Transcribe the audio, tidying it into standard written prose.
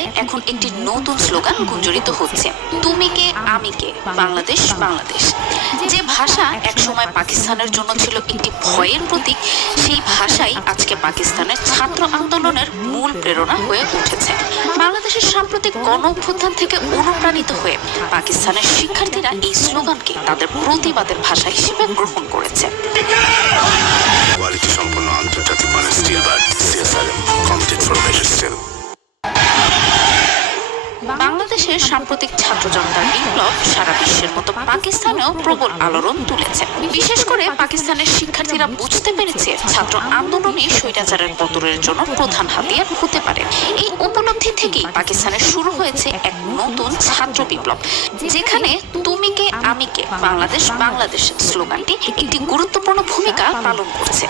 বাংলায় এখন একটি নতুন স্লোগান গুঞ্জরিত হচ্ছে, তুমি কে আমি কে, বাংলাদেশ বাংলাদেশ। যে ভাষা একসময় পাকিস্তানের জন্য ছিল একটি ভয়ের প্রতীক, সেই ভাষাই আজকে পাকিস্তানের ছাত্র আন্দোলনের মূল প্রেরণা হয়ে উঠেছে। বাংলাদেশের সাম্প্রতিক গণ অভ্যুত্থান থেকে অনুপ্রাণিত হয়ে পাকিস্তানের শিক্ষার্থীরা এই স্লোগানকে তাদের প্রতিবাদের ভাষা হিসেবে গ্রহণ করেছে। কোয়ালিটি সম্পন্ন আন্তর্জাতিক মানের still bar CSRM committed for better still. বাংলাদেশের সাম্প্রতিক ছাত্র জনতার বিপ্লব সারা বিশ্বের মতো পাকিস্তানেও প্রবল আলোড়ন তুলেছে। বিশেষ করে পাকিস্তানের শিক্ষার্থীরা বুঝতে পেরেছে ছাত্র আন্দোলনই স্বৈরাচারের পতনের জন্য প্রধান হাতিয়ার হতে পারে। এই উপলব্ধি থেকেই পাকিস্তানের শুরু হয়েছে এক নতুন ছাত্র বিপ্লব, যেখানে তুমি কে আমি কে, বাংলাদেশ বাংলাদেশ স্লোগানটি একটি গুরুত্বপূর্ণ ভূমিকা পালন করছে।